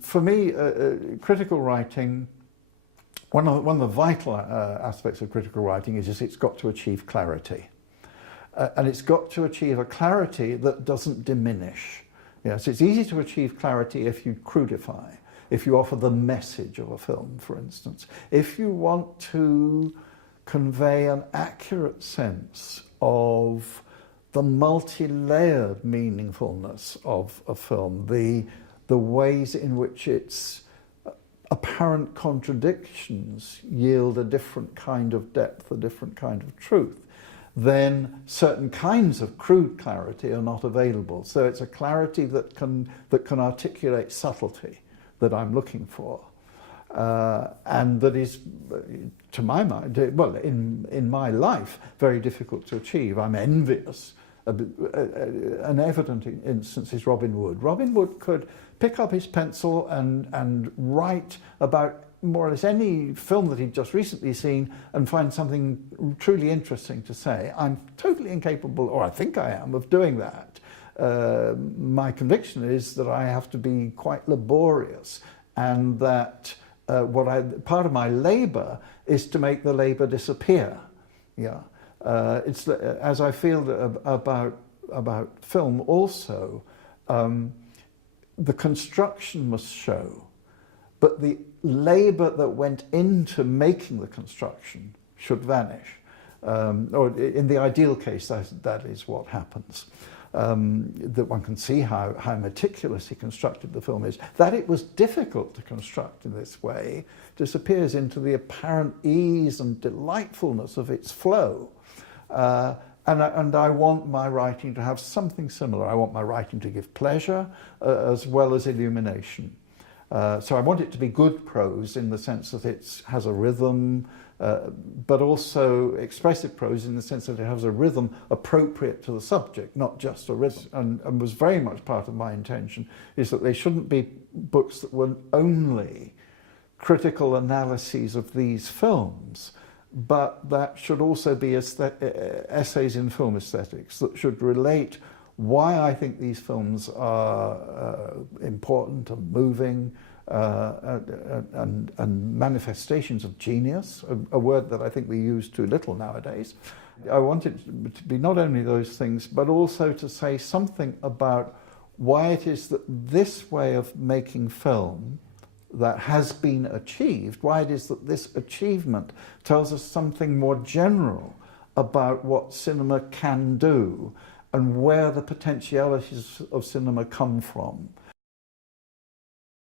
For me, critical writing, one of the vital aspects of critical writing is it's got to achieve clarity. And it's got to achieve a clarity that doesn't diminish. Yes, it's easy to achieve clarity if you crudify, if you offer the message of a film, for instance. If you want to convey an accurate sense of the multi-layered meaningfulness of a film, the ways in which its apparent contradictions yield a different kind of depth, a different kind of truth, then certain kinds of crude clarity are not available. So it's a clarity that can articulate subtlety that I'm looking for. And that is, to my mind, well, in my life, very difficult to achieve. I'm envious. An evident instance is Robin Wood. Robin Wood could pick up his pencil and write about more or less any film that he'd just recently seen and find something truly interesting to say. I'm totally incapable, or I think I am, of doing that. My conviction is that I have to be quite laborious, and that part of my labour is to make the labour disappear. Yeah, it's as I feel about film also. The construction must show, but the labour that went into making the construction should vanish. Or in the ideal case, that is what happens. That one can see how meticulously constructed the film is. That it was difficult to construct in this way disappears into the apparent ease and delightfulness of its flow. And I want my writing to have something similar. I want my writing to give pleasure as well as illumination. So I want it to be good prose in the sense that it has a rhythm, but also expressive prose in the sense that it has a rhythm appropriate to the subject, not just a rhythm. And was very much part of my intention is that they shouldn't be books that were only critical analyses of these films, but that should also be essays in film aesthetics that should relate why I think these films are important and moving and manifestations of genius, a word that I think we use too little nowadays. I want it to be not only those things, but also to say something about why it is that this way of making film that has been achieved, why it is that this achievement tells us something more general about what cinema can do and where the potentialities of cinema come from.